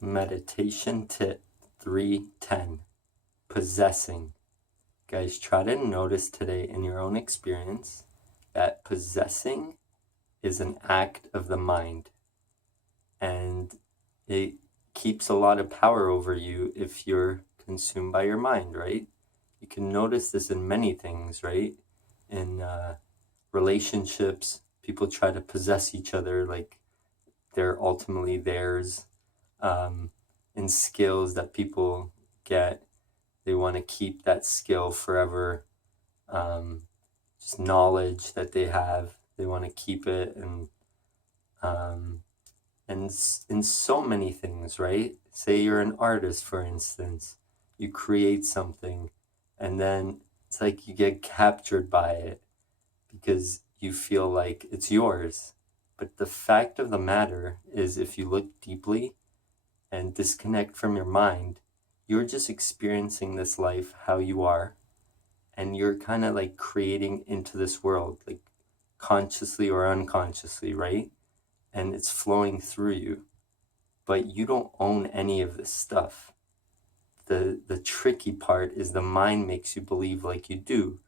Meditation tip 310, possessing. Guys, try to notice today in your own experience that possessing is an act of the mind, and it keeps a lot of power over you if you're consumed by your mind, right? You can notice this in many things, right? In relationships, people try to possess each other like they're ultimately theirs. In skills that people get, they want to keep that skill forever. Just knowledge that they have, they want to keep it, um, and in so many things, right? Say you're an artist, for instance, you create something, and then it's like you get captured by it because you feel like it's yours. But the fact of the matter is, if you look deeply and disconnect from your mind, you're just experiencing this life how you are, and you're kind of like creating into this world, like consciously or unconsciously, right? And it's flowing through you, but you don't own any of this stuff. The tricky part is the mind makes you believe like you do,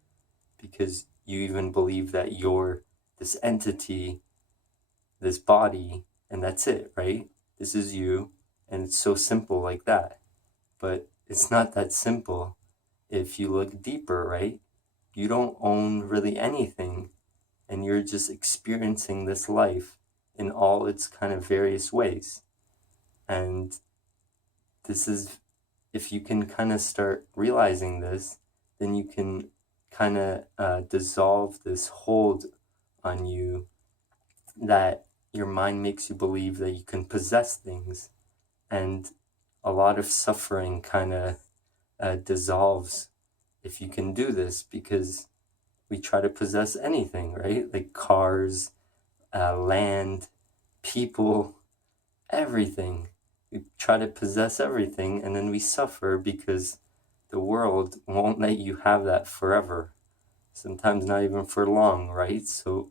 because you even believe that you're this entity, this body, and that's it, right? This is you, and it's so simple like that. But it's not that simple if you look deeper, right? You don't own really anything, and you're just experiencing this life in all its kind of various ways. And this is, if you can kind of start realizing this, then you can kind of dissolve this hold on you that your mind makes you believe that you can possess things. And a lot of suffering kind of dissolves if you can do this, because we try to possess anything, right? Like cars, land, people, everything. We try to possess everything, and then we suffer because the world won't let you have that forever. Sometimes not even for long, right? So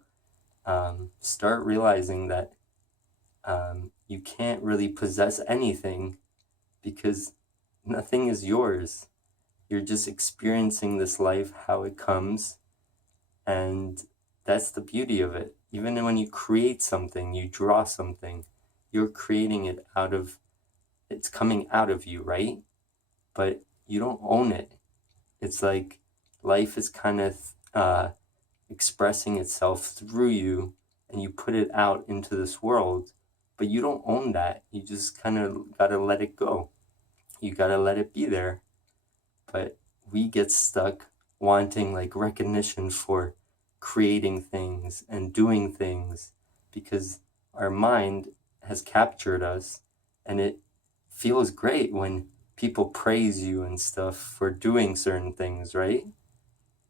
start realizing that you can't really possess anything because nothing is yours. You're just experiencing this life how it comes, and that's the beauty of it. Even when you create something, you draw something, you're creating it out of, it's coming out of you, right? But you don't own it. It's like life is kind of expressing itself through you, and you put it out into this world, but you don't own that. You just kind of got to let it go. You got to let it be there. But we get stuck wanting like recognition for creating things and doing things because our mind has captured us, and it feels great when people praise you and stuff for doing certain things, right?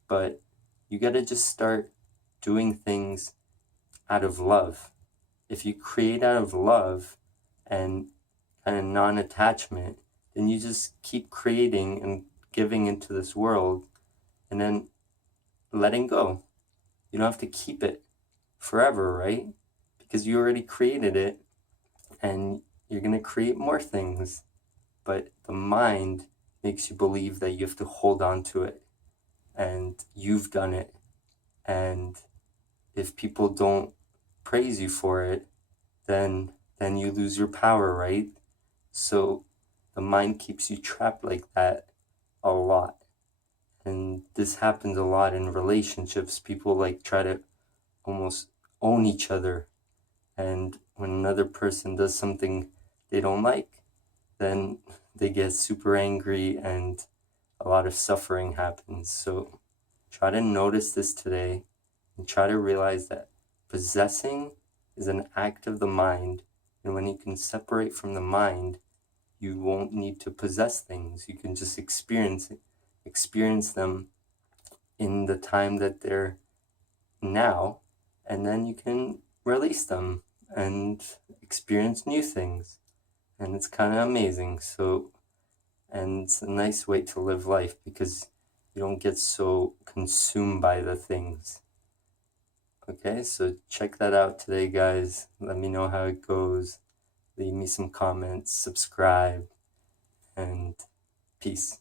But you got to just start doing things out of love. If you create out of love and kind of non-attachment, then you just keep creating and giving into this world, and then letting go. You don't have to keep it forever, right? Because you already created it, and you're going to create more things. But the mind makes you believe that you have to hold on to it, and you've done it. And if people don't praise you for it, then you lose your power, right? So the mind keeps you trapped like that a lot. And this happens a lot in relationships. People like try to almost own each other. And when another person does something they don't like, then they get super angry and a lot of suffering happens. So try to notice this today and try to realize that possessing is an act of the mind. And when you can separate from the mind, you won't need to possess things. You can just experience them in the time that they're now, and then you can release them and experience new things. And it's kind of amazing. So, and it's a nice way to live life because you don't get so consumed by the things. Okay, so check that out today, guys. Let me know how it goes. Leave me some comments, subscribe, and peace.